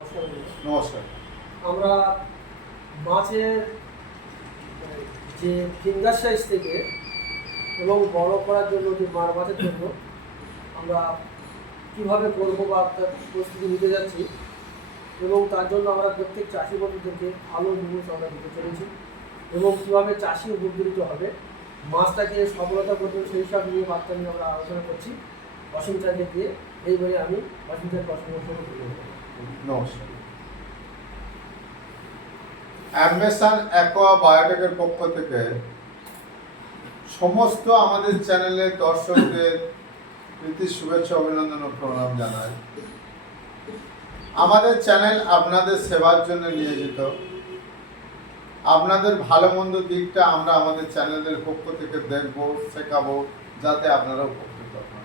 নমস্কার। আমরা মাছের যে ফিঙ্গার সাইজ থেকে এবং বড় করার জন্য যে মাছের জন্য আমরা কীভাবে করবো বা তার প্রস্তুতি নিতে যাচ্ছি এবং তার জন্য আমরা প্রত্যেক চাষি বন্ধুদেরকে ভালো জিনিস আমরা দিতে চলেছি এবং কীভাবে চাষি উপকৃত হবে মাছটাকে সফলতা করতে সেই সব নিয়ে বার্তা নিয়ে আমরা আলোচনা করছি অসীম চাকে দিয়ে। এইবারে আমি অসীম চাকে অসংখ্য নমস্কার। অ্যাম্বেসান অ্যাকোয়া বায়োটেকের পক্ষ থেকে সমস্ত আমাদের চ্যানেলের দর্শকদের প্রীতি শুভেচ্ছা অভিনন্দন ও প্রণাম জানাই। আমাদের চ্যানেল আপনাদের সেবার জন্য নিয়োজিত। আপনাদের ভালো মন্দ দিকটা আমরা আমাদের চ্যানেলের পক্ষ থেকে দেখব, শেখাবো, যাতে আপনারা উপকৃত হন।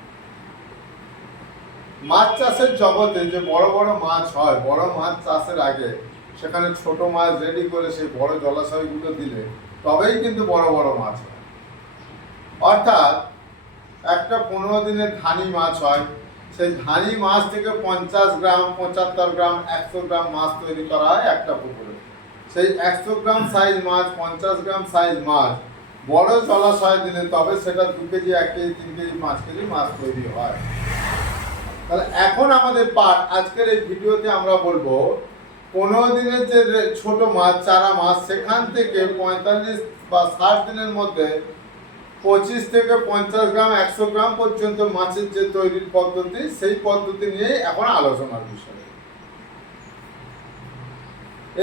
মাছ চাষের জগতে যে বড় বড় মাছ হয়, বড় মাছ চাষের আগে সেখানে ছোট মাছ রেডি করে সেই বড় জলাশয়গুলো দিলে তবেই কিন্তু বড় বড় মাছ হয়। অর্থাৎ একটা 15 দিনের ধানি মাছ হয়, সেই ধানি মাছ থেকে 50 গ্রাম, 75 গ্রাম, 100 গ্রাম মাছ তৈরি করা হয় একটা পুকুরে। সেই 100 গ্রাম সাইজ মাছ, 50 গ্রাম সাইজ মাছ বড় জলাশয় দিলে তবে সেটা 2 কেজি, 1 কেজি, 3 কেজি, 5 কেজি মাছ তৈরি হয়। তাহলে এখন আমাদের পাঠ, আজকের এই ভিডিওতে আমরা বলবো 15 দিনের যে ছোট মাছ, চারা মাছ, সেখান থেকে 45 বা 60 দিনের মধ্যে 25 থেকে 50 গ্রাম, 100 গ্রাম পর্যন্ত মাছের যে তৈরির পদ্ধতি, সেই পদ্ধতি নিয়ে এখন আলোচনার বিষয়।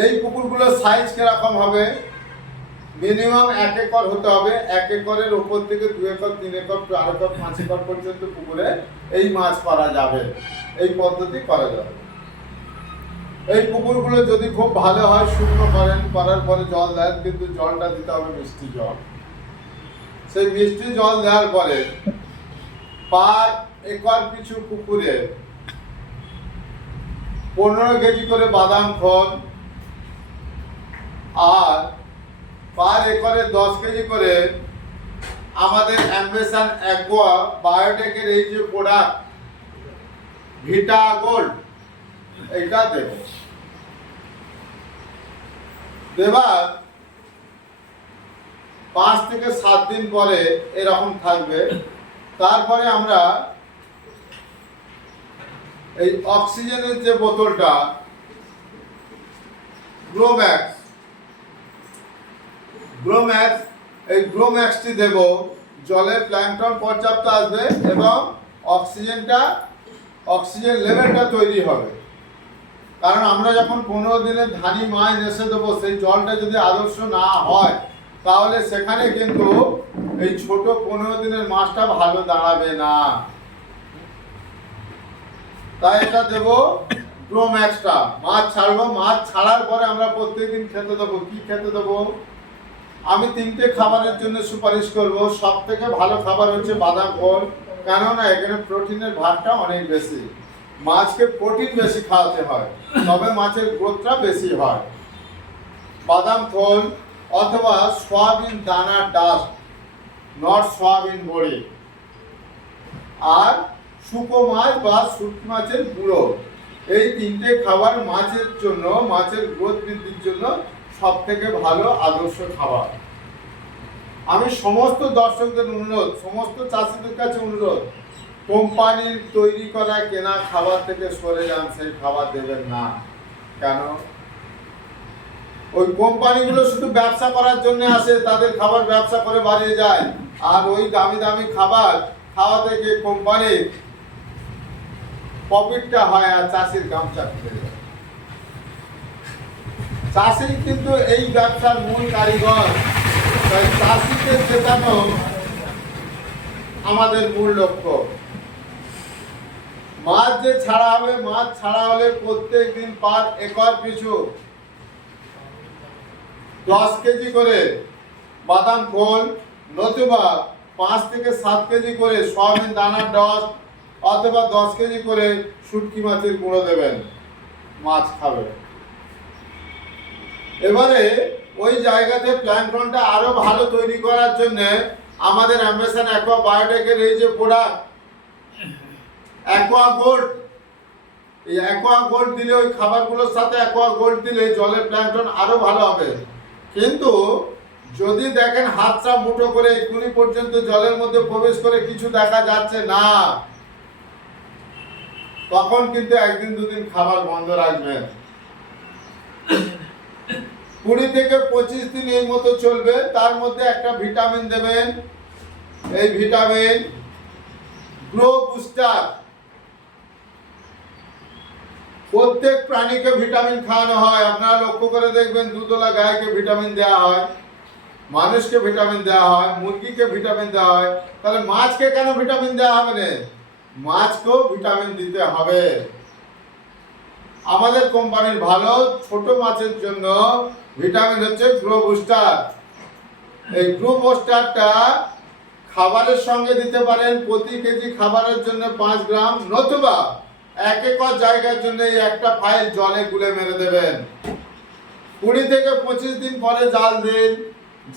এই পুকুরগুলোর সাইজ কিরকম হবে? মিনিমাম 1 একর হতে হবে। 1 একরের উপর থেকে 2 একর, 3 একর, 4 একর, 5 একর পর্যন্ত পুকুরে এই মাছ করা যাবে, এই পদ্ধতি করা যাবে। এই পুকুরগুলো যদি খুব ভালো হয়, শুকনো করার পরে জল দেন, কিন্তু জলটা দিতে হবে মিষ্টি জল। সেই মিষ্টি জল দেওয়ার পরে পার একর পিছু পুকুরে 15 কেজি করে বাদাম খোল আর পার একরে 10 কেজি করে আমাদের অ্যাম্বেসান অ্যাকোয়া বায়োটেকের এই যে প্রোডাক্ট ভিটা গোল্ড, এটা দেব। দেবার 5 থেকে 7 দিন পরে এরকম থাকবে। তারপরে আমরা এই অক্সিজেনের যে বোতলটা, গ্রোম্যাক্স, এই গ্রোম্যাক্সটি দেব। জলে প্ল্যাঙ্কটন পর্যাপ্ত আসবে এবং অক্সিজেন লেভেলটা তৈরি হবে। কারণ আমরা যখন 15 দিনের ধানি মাছ এসে দেবো, সেই জলটা যদি আদর্শ না হয় তাহলে সেখানে কিন্তু এই ছোট 15 দিনের মাছটা ভালো দাঁড়াবে না। তাই এটা দেবো গ্রোম্যাক্সটা। মাছ ছাড়বো, মাছ ছাড়ার পরে আমরা প্রত্যেকদিন খেতে দেবো। কি খেতে দেবো? আমি 3টে খাবারের জন্য সুপারিশ করব। সব থেকে ভালো খাবার হচ্ছে বাদাম খোল, কেননা এখানে প্রোটিনের ভাগটা অনেক বেশি। মাছকে প্রোটিন বেশি খাওয়াতে হয়, তবে মাছের গ্রোথটা বেশি হয়। বাদাম খোল অথবা সয়াবিন দানার ডাস্ট, নট সয়াবিন বড়ি, আর শুকো মাছ বা শুটকি মাছের গুঁড়ো, এই 3টে খাবার মাছের জন্য, মাছের গ্রোথ বৃদ্ধির জন্য সব থেকে ভালো আদর্শ খাবার। আমি সমস্ত দর্শকদের অনুরোধ, সমস্ত চাষিদের কাছে অনুরোধ, কোম্পানির তৈরি করা কেনা খাবার থেকে সরে যান, সেই খাবার দেবেন না। কেন? ওই কোম্পানিগুলো শুধু ব্যবসা করার জন্য আসে, তাদের খাবার ব্যবসা করে বাড়িয়ে যায়, আর ওই দামি দামি খাবার খাওয়াতে গিয়ে কোম্পানির প্রফিটটা হয় আর চাষির গামছা খুলে যায়। চাষি কিন্তু এই ব্যবসার মূল কারিগর। তাই চাষিকে জেতানো আমাদের মূল লক্ষ্য। মাছ যে ছাড়া হবে, মাছ ছাড়া হলে প্রত্যেক দিন পার একর পিছু 10 কেজি করে বাদাম খোল, নতুবা 5 থেকে 7 কেজি করে সয়াবিন দানার ডাস্ট, অথবা 10 কেজি করে শুটকি মাছের গুঁড়ো দেবেন, মাছ খাবে। এবারে ওই জায়গাতে প্ল্যাঙ্কটনটা আরো ভালো তৈরি করার জন্য আমাদের অ্যাম্বেসান অ্যাকোয়া বায়োটেকের এই যে প্রোডাক্ট অ্যাকোয়া গোল্ড, এই অ্যাকোয়া গোল্ড দিলে, ওই খাবারগুলোর সাথে অ্যাকোয়া গোল্ড দিলে জলের প্ল্যাঙ্কটন আরো ভালো হবে। কিন্তু যদি দেখেন হাতটা মুঠো করে এক্ষুনি পর্যন্ত জলের মধ্যে প্রবেশ করে কিছু দেখা যাচ্ছে না, তখন কিন্তু একদিন দুদিন খাবার বন্ধ রাখবেন। 20 থেকে 25 দিন এই মতো চলবে। তার মধ্যে একটা ভিটামিন দেবেন, এই ভিটামিন গ্রো বুস্টার। প্রত্যেক প্রাণীকে ভিটামিন খাওয়ানো হয়, আপনারা লক্ষ্য করে দেখবেন দুধওয়ালা গায়কে ভিটামিন দেওয়া হয়, মানুষকে ভিটামিন দেওয়া হয়, মুরগিকে ভিটামিন দেওয়া হয়। তাহলে মাছকে কেন ভিটামিন দেওয়া হবে না? মাছকেও ভিটামিন দিতে হবে। আমাদের কোম্পানির ভালো ছোট মাছের জন্য ভিটামিন হচ্ছে গ্রো বুস্টার। এই গ্রো বুস্টারটা খাবারের সঙ্গে দিতে পারেন। প্রতি কেজি খাবারের জন্য 5 গ্রাম, নতুবা 1 একর জায়গার জন্য এই একটা ফাইল জলে গুলে মেরে দেবেন। 20 থেকে 25 দিন পরে জাল দিন।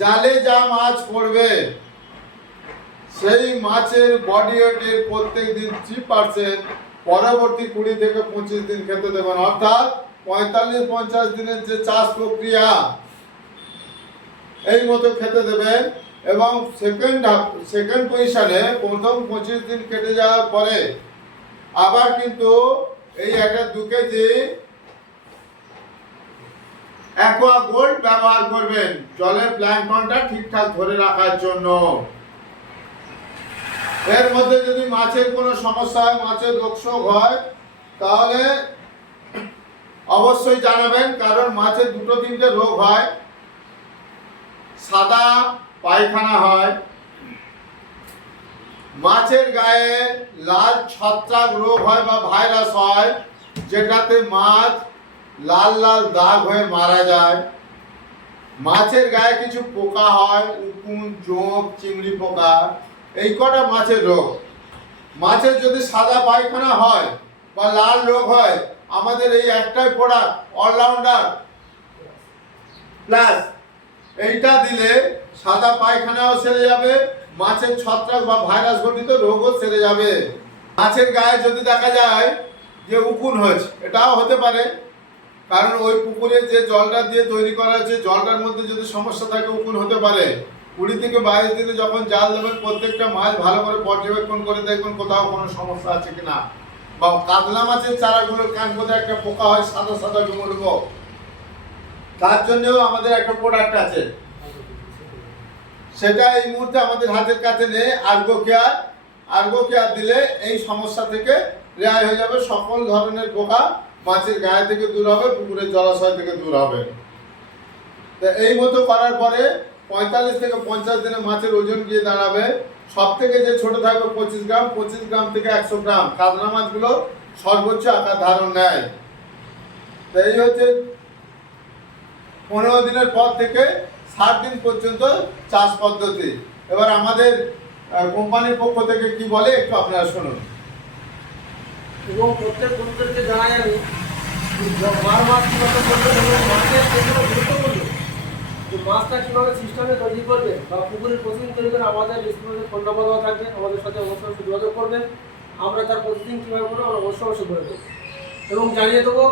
জালে যা মাছ পড়বে সেই মাছের বডি ওয়েটের প্রত্যেক দিন 3% পরবর্তী 20 থেকে 25 দিন খেতে দেবেন। অর্থাৎ 45-50 দিনের যে চাষ প্রক্রিয়া এই মতো খেতে দেবেন। এবং সেকেন্ড পজিশনে প্রথম 25 দিন কেটে যাওয়ার পরে আবার কিন্তু এই একটা 2 কেজি অ্যাকোয়া গোল্ড ব্যবহার করবেন জলের প্ল্যাঙ্কটনটা ঠিকঠাক ধরে রাখার জন্য। এর মধ্যে যদি মাছের কোনো সমস্যা হয়, মাছের রোগশোক হয়, তাহলে অবশ্যই জানাবেন। কারণ মাছের 2-3টে রোগ হয়। সাদা পায়খানা হয়, মাছের গায়ে লাল ছত্রাক রোগ হয় বা ভাইরাস হয়, যেটাতে মাছ লাল লাল দাগ হয়ে মারা যায়। মাছের গায়ে কিছু পোকা হয়, উকুন, জোঁক, চিমড়ি পোকা, এই কটা মাছের রোগ। মাছের যদি সাদা পায়খানা হয় বা লাল রোগ হয়, আমাদের এই একটাই প্রোডাক্ট অলরাউন্ডার প্লাস, এইটা দিলে সাদা পায়খানাও সেরে যাবে, মাছের ছত্রাক বা ভাইরাস ঘটিত রোগও সেরে যাবে। মাছের গায়ে যদি দেখা যায় যে উকুন হয়েছে, এটাও হতে পারে, কারণ ওই পুকুরে যে জলটা দিয়ে তৈরি করা হয়েছে জলটার মধ্যে যদি সমস্যা থাকে উকুন হতে পারে। 20 থেকে 22 দিনে যখন জাল দেবেন প্রত্যেকটা মাছ ভালো করে পর্যবেক্ষণ করে দেখবেন কোথাও কোনো সমস্যা আছে কিনা। বা কাতলা মাছের চারাগুলোর কান মধ্যে একটা পোকা হয় সাদা সাদা ডুমো, তার জন্যও আমাদের একটা প্রোডাক্ট আছে, সেটা এই মুহূর্তে আমাদের হাতের কাছে নেই। আর্গো কেয়ার দিলে এই সমস্যা থেকে রেহাই হয়ে যাবে। সকল ধরনের পোকা মাছের গায়ে থেকে দূর হবে, পুকুরের জলাশয় থেকে দূর হবে। তো এই মতো করার পরে 45 থেকে 50 দিনে মাছের ওজন গিয়ে দাঁড়াবে, সব থেকে যে ছোট থাকবে 25 গ্রাম, 25 গ্রাম থেকে 100 গ্রাম। কাতলা মাছগুলো সর্বোচ্চ আকার ধারণ নেয়। তো এই হচ্ছে 15 দিনের পর থেকে 60 দিন পর্যন্ত চাষ পদ্ধতি। এবার আমাদের কোম্পানির পক্ষ থেকে কি বলে একটু আপনারা শুনুন। এবং প্রত্যেক বন্ধুদেরকে জানাই আমি মাছ কীভাবে করবেন এবং মাছের যেগুলো গুরুত্বপূর্ণ যে মাছটা কীভাবে সিস্টেমে তৈরি করবে বা পুকুরের প্রতিদিন তৈরি করে আমাদের ডিসপ্লেতে ফোন নাম্বার দেওয়া থাকবে, আমাদের সাথে অবশ্যই যোগাযোগ করবেন। আমরা তার প্রতিদিন কীভাবে করবো আমরা অবশ্যই করে দেবো এবং জানিয়ে দেবো।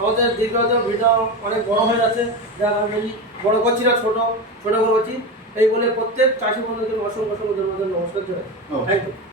আমাদের দীর্ঘত ভিডিও অনেক বড় হয়ে যাচ্ছে, যার আমি বড় করছি না, ছোটো করছি। এই বলে প্রত্যেক চাষি বন্ধুদের অসংখ্য ধন্যবাদ, নমস্কার, জয়। Thank you.